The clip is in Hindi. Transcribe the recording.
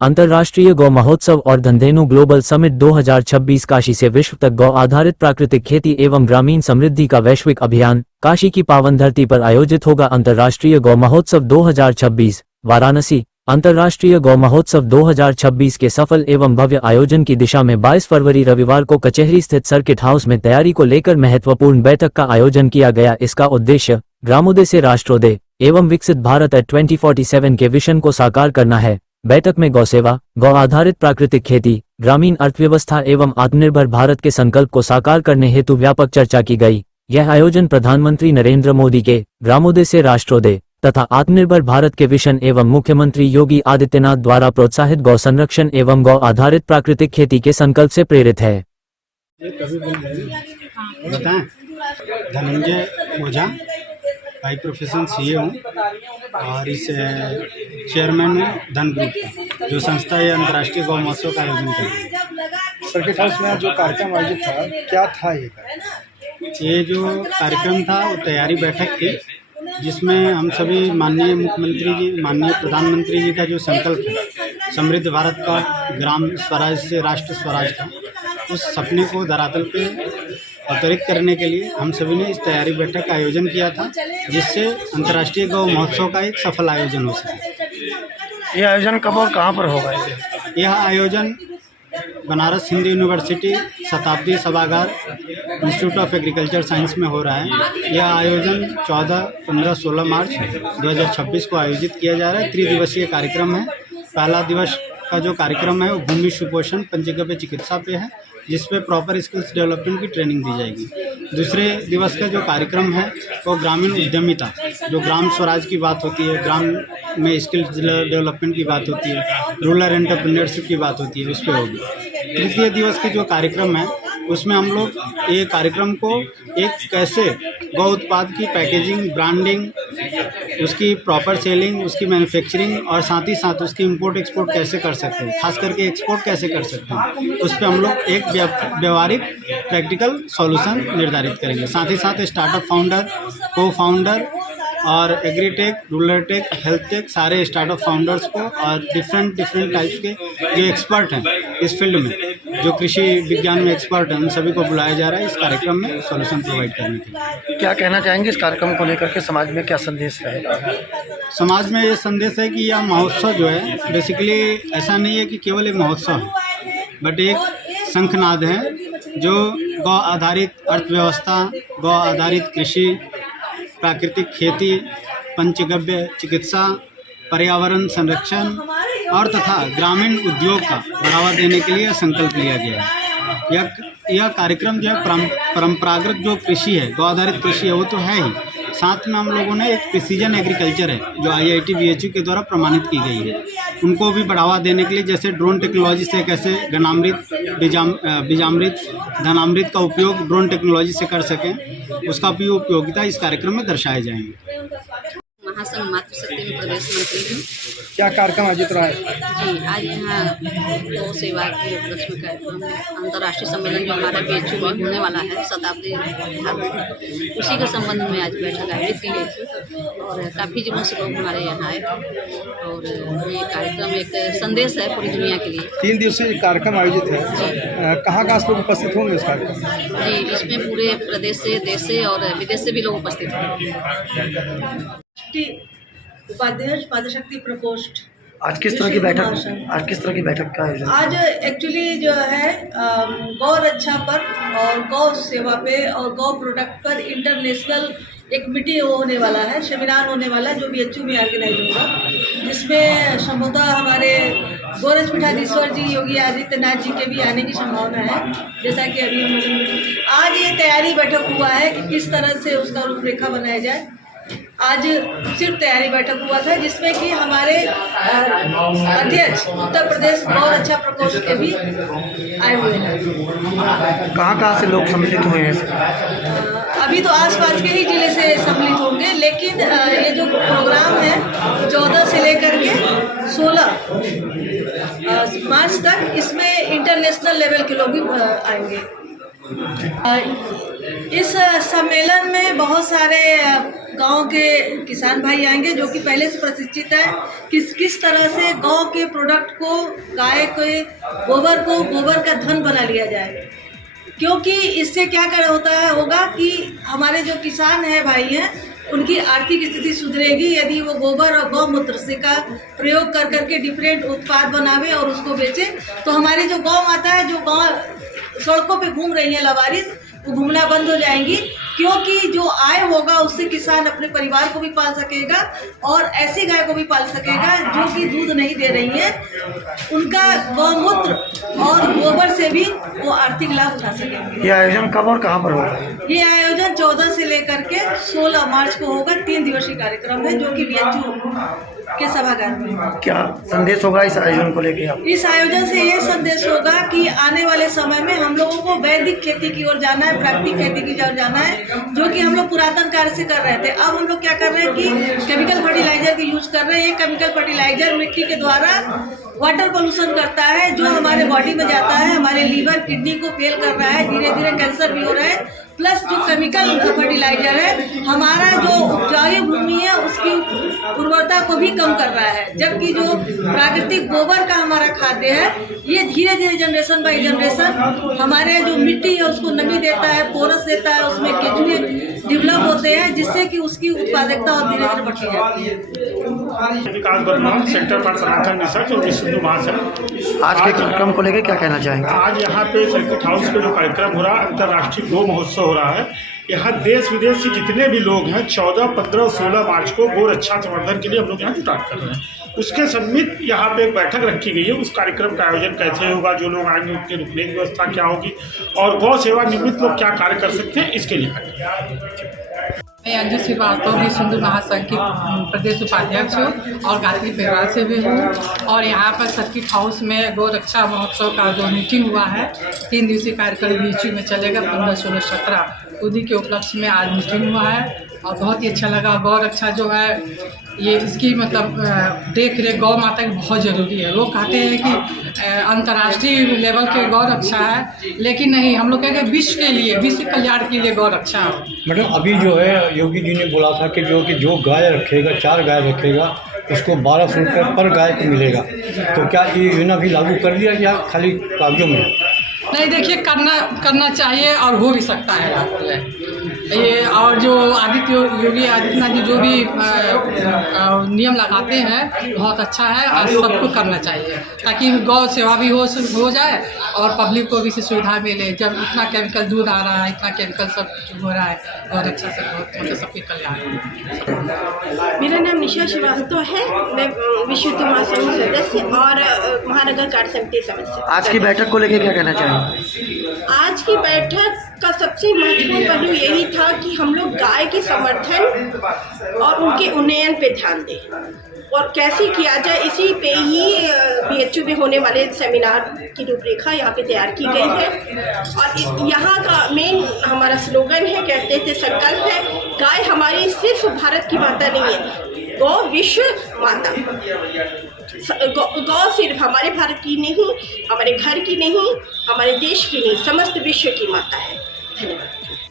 अंतर्राष्ट्रीय गौ महोत्सव और धनधेनु ग्लोबल समिट 2026 काशी से विश्व तक गौ आधारित प्राकृतिक खेती एवं ग्रामीण समृद्धि का वैश्विक अभियान काशी की पावन धरती पर आयोजित होगा। अंतर्राष्ट्रीय गौ महोत्सव 2026 वाराणसी। अंतर्राष्ट्रीय गौ महोत्सव 2026 के सफल एवं भव्य आयोजन की दिशा में 22 फरवरी रविवार को कचहरी स्थित सर्किट हाउस में तैयारी को लेकर महत्वपूर्ण बैठक का आयोजन किया गया। इसका उद्देश्य ग्रामोदय से राष्ट्रोदय एवं विकसित भारत एट 2047 के विजन को साकार करना है। बैठक में गौ सेवा, गौ आधारित प्राकृतिक खेती, ग्रामीण अर्थव्यवस्था एवं आत्मनिर्भर भारत के संकल्प को साकार करने हेतु व्यापक चर्चा की गई। यह आयोजन प्रधानमंत्री नरेंद्र मोदी के ग्रामोदय से राष्ट्रोदय तथा आत्मनिर्भर भारत के विजन एवं मुख्यमंत्री योगी आदित्यनाथ द्वारा प्रोत्साहित गौ संरक्षण एवं गौ आधारित प्राकृतिक खेती के संकल्प से प्रेरित है। धनंजय ओझा बाई प्रोफेशन सीए हूँ और इस चेयरमैन हूँ धन ग्रुप का, जो संस्था ये अंतर्राष्ट्रीय गौ महोत्सव का आयोजन कर रही है। सर्किट हाउस में जो कार्यक्रम आयोजित था, क्या था ये जो कार्यक्रम था वो तैयारी बैठक थी, जिसमें हम सभी माननीय मुख्यमंत्री जी, माननीय प्रधानमंत्री जी का जो संकल्प है समृद्ध भारत का, ग्राम स्वराज से राष्ट्र स्वराज का, उस सपने को धरातल पे अवतरित करने के लिए हम सभी ने इस तैयारी बैठक का आयोजन किया था, जिससे अंतर्राष्ट्रीय गौ महोत्सव का एक सफल आयोजन हो सके। यह आयोजन कब और कहाँ पर होगा? यह आयोजन बनारस हिंदू यूनिवर्सिटी शताब्दी सभागार इंस्टीट्यूट ऑफ एग्रीकल्चर साइंस में हो रहा है। यह आयोजन 14, 15, 16 मार्च 2026 को आयोजित किया जा रहा है। त्रिदिवसीय कार्यक्रम है। पहला दिवस का जो कार्यक्रम है वो भूमि सुपोषण पंचगव्य चिकित्सा पे है, जिसपे प्रॉपर स्किल्स डेवलपमेंट की ट्रेनिंग दी जाएगी। दूसरे दिवस का जो कार्यक्रम है वो ग्रामीण उद्यमिता, जो ग्राम स्वराज की बात होती है, ग्राम में स्किल्स डेवलपमेंट की बात होती है, रूरल एंटरप्रेन्योरशिप की बात होती है, उस पर होगी। तृतीय दिवस की जो कार्यक्रम है उसमें हम लोग ये कार्यक्रम को एक कैसे गौ उत्पाद की पैकेजिंग, ब्रांडिंग, उसकी प्रॉपर सेलिंग, उसकी मैन्युफैक्चरिंग और साथ ही साथ उसकी इंपोर्ट एक्सपोर्ट कैसे कर सकते हैं, खास करके एक्सपोर्ट कैसे कर सकते हैं, उस पर हम लोग एक व्यवहारिक प्रैक्टिकल सॉल्यूशन निर्धारित करेंगे। साथ ही साथ स्टार्टअप फाउंडर, को फाउंडर और agritech, rural tech, health tech, सारे स्टार्टअप फाउंडर्स को और डिफरेंट टाइप्स के जो एक्सपर्ट हैं इस फील्ड में, जो कृषि विज्ञान में एक्सपर्ट हैं, उन सभी को बुलाया जा रहा है इस कार्यक्रम में सॉल्यूशन प्रोवाइड करने के लिए। क्या कहना चाहेंगे इस कार्यक्रम को लेकर के? समाज में क्या संदेश रहेगा? समाज में ये संदेश है कि यह महोत्सव जो है बेसिकली ऐसा नहीं है कि केवल एक महोत्सव है, बट एक शंखनाद है जो गौ आधारित अर्थव्यवस्था, गौ आधारित कृषि, प्राकृतिक खेती, पंचगव्य चिकित्सा, पर्यावरण संरक्षण और तथा ग्रामीण उद्योग का बढ़ावा देने के लिए संकल्प लिया गया है। यह कार्यक्रम जो है परंपरागत जो कृषि है, गौ आधारित कृषि है, वो तो है ही, साथ में हम लोगों ने एक प्रिसीजन एग्रीकल्चर है जो IIT BHU के द्वारा प्रमाणित की गई है, उनको भी बढ़ावा देने के लिए, जैसे ड्रोन टेक्नोलॉजी से कैसे गणामृत, बीजामृत, धनामृत का उपयोग ड्रोन टेक्नोलॉजी से कर सकें, उसका भी उपयोगिता इस कार्यक्रम में दर्शाए जाएंगे। महासन मातृशक्ति में प्रदेश मंत्री हूँ। क्या कार्यक्रम आयोजित रहा है? जी, आज यहाँ गौ सेवा के उपलक्ष्य में कार्यक्रम अंतर्राष्ट्रीय सम्मेलन जो हमारा BHU में होने वाला है शताब्दी, उसी के संबंध में आज बैठक आयोजित की गई थी और काफ़ी जगहों से लोग हमारे यहाँ आए और ये कार्यक्रम एक संदेश है पूरी दुनिया के लिए। 3 दिवसीय कार्यक्रम आयोजित है, कहाँ से लोग उपस्थित होंगे इस कार्यक्रम? जी, इसमें पूरे प्रदेश से, देश से और विदेश से भी लोग उपस्थित होंगे। उपाध्यक्ष मातृशक्ति प्रकोष्ठ। आज किस तरह की बैठक का आयोजन? आज एक्चुअली जो है गौ रक्षा पर और गौ सेवा पे और गौ प्रोडक्ट पर इंटरनेशनल एक मीटिंग होने वाला है, सेमिनार होने वाला है जो BHU में ऑर्गेनाइज होगा, जिसमें संभवतः हमारे गोरज पीठाधीश्वर जी योगी आदित्यनाथ जी के भी आने की संभावना है। जैसा कि अभी आज ये तैयारी बैठक हुआ है कि किस तरह से उसका रूपरेखा बनाया जाए। आज सिर्फ तैयारी बैठक हुआ था जिसमें कि हमारे अध्यक्ष उत्तर प्रदेश गौ रक्षा प्रकोष्ठ के भी आए हुए हैं। कहाँ से लोग सम्मिलित हुए हैं? अभी तो आसपास के ही जिले से सम्मिलित होंगे, लेकिन ये जो प्रोग्राम है 14 से लेकर के 16 मार्च तक, इसमें इंटरनेशनल लेवल के लोग भी आएंगे। इस सम्मेलन में बहुत सारे गांव के किसान भाई आएंगे जो कि पहले से प्रशिक्षित है किस तरह से गांव के प्रोडक्ट को, गाय के गोबर का धन बना लिया जाए। क्योंकि इससे क्या होगा कि हमारे जो किसान हैं भाई हैं उनकी आर्थिक स्थिति सुधरेगी यदि वो गोबर और गौमूत्र से का प्रयोग कर करके डिफरेंट उत्पाद बनावे और उसको बेचे। तो हमारी जो गौ माता है, जो गाँव सड़कों पे घूम रही है लवारिस, वो घूमना बंद हो जाएंगी, क्योंकि जो आय होगा उससे किसान अपने परिवार को भी पाल सकेगा और ऐसी गाय को भी पाल सकेगा जो कि दूध नहीं दे रही है। उनका गौमूत्र और गोबर से भी वो आर्थिक लाभ उठा सकेंगे। ये आयोजन कब और कहाँ पर होगा? ये आयोजन 14 से लेकर के 16 मार्च को होगा। 3 दिवसीय कार्यक्रम है जो कि BHU के सभागार में। क्या संदेश होगा इस आयोजन को लेके आप? इस आयोजन से ये संदेश होगा कि आने वाले समय में हम लोगों को वैदिक खेती की ओर जाना है, प्राकृतिक खेती की ओर जाना है, जो कि हम लोग पुरातन काल से कर रहे थे। अब हम लोग क्या कर रहे हैं कि केमिकल फर्टिलाइजर की यूज कर रहे हैं। ये केमिकल फर्टिलाइजर मिट्टी के द्वारा वाटर पोल्यूशन करता है, जो हमारे बॉडी में जाता है, हमारे लीवर किडनी को फेल कर रहा है, धीरे धीरे कैंसर भी हो रहा है। प्लस जो केमिकल फर्टिलाइजर है हमारा जो उपजाऊ भूमि है उसकी उर्वरता को भी कम कर रहा है, जबकि जो प्राकृतिक गोबर का हमारा खाद्य है ये धीरे धीरे जनरेशन बाई जनरेशन हमारे जो मिट्टी है उसको नमी देता है, पोरस देता है, उसमें केचुए डेवलप होते हैं, जिससे कि उसकी उत्पादकता और धीरे धीरे बढ़ती जाती है। Vikas Varma, centre for Sanatan research और विश्व हिंदू महासंघ। आज के कार्यक्रम को लेकर क्या कहना चाहेंगे? आज यहाँ पे सर्किट हाउस पे जो कार्यक्रम हो रहा है, अंतर्राष्ट्रीय गौ महोत्सव हो रहा है। यहाँ देश विदेश से जितने भी लोग हैं 14, 15 और 16 मार्च को गौ रक्षा संवर्धन के लिए हम लोग यहाँ जुटान कर रहे हैं। उसके सम्मिलित यहाँ पे एक बैठक रखी गई है। उस कार्यक्रम का आयोजन कैसे होगा, जो लोग आएंगे उनके रुकने की व्यवस्था क्या होगी और गौ सेवा निमित्त लोग क्या कार्य कर सकते हैं, इसके लिए मैं अंजू श्रीवास्तव विश्व हिंदू महासंघ की प्रदेश उपाध्यक्ष हूँ और गायत्री परिवार से भी हूँ। और यहाँ पर सर्किट हाउस में गौ रक्षा महोत्सव का जो मीटिंग हुआ है, 3 दिवसीय कार्यक्रम BHU में चलेगा 15, 16, 17 उन्हीं के उपलक्ष्य में आज मीटिंग हुआ है और बहुत ही अच्छा लगा। गौ रक्षा जो है ये इसकी मतलब देख रेख गौ माता की बहुत ज़रूरी है। लोग कहते हैं कि अंतर्राष्ट्रीय लेवल के गौ रक्षा है, लेकिन नहीं, हम लोग कहेंगे विश्व के लिए, विश्व कल्याण के लिए गौ रक्षा है। मैडम अभी जो है योगी जी ने बोला था कि जो गाय रखेगा, 4 गाय रखेगा उसको 1200 रुपये पर गाय को मिलेगा। तो क्या ये योजना भी लागू कर दिया या खाली कागजों में? नहीं, देखिए करना चाहिए और हो भी सकता है ये। और जो योगी आदित्यनाथ जी जो भी नियम लगाते हैं बहुत अच्छा है और सबको करना चाहिए, ताकि गौ सेवा भी हो जाए और पब्लिक को भी सुविधा मिले। जब इतना केमिकल दूध आ रहा है, इतना केमिकल सब हो रहा है, और अच्छा से बहुत मतलब सबके कल्याण। मेरा नाम निशा श्रीवास्तव है, मैं विश्व हिंदू महासंघ सदस्य और महानगर कार्य समिति सदस्य। आज की बैठक को लेकर क्या कहना चाहेंगे? आज की बैठक का सबसे महत्वपूर्ण पहलू यही था कि हम लोग गाय के समर्थन और उनके उन्नयन पे ध्यान दें और कैसे किया जाए, इसी पे ही BHU में होने वाले सेमिनार की रूपरेखा यहाँ पे तैयार की गई है। और यहाँ का मेन हमारा स्लोगन है, कहते थे संकल्प है, गाय हमारी सिर्फ भारत की माता नहीं है, गौ विश्व माता। गौ सिर्फ हमारे भारत की नहीं, हमारे घर की नहीं, हमारे देश की नहीं, समस्त विश्व की माता है। धन्यवाद।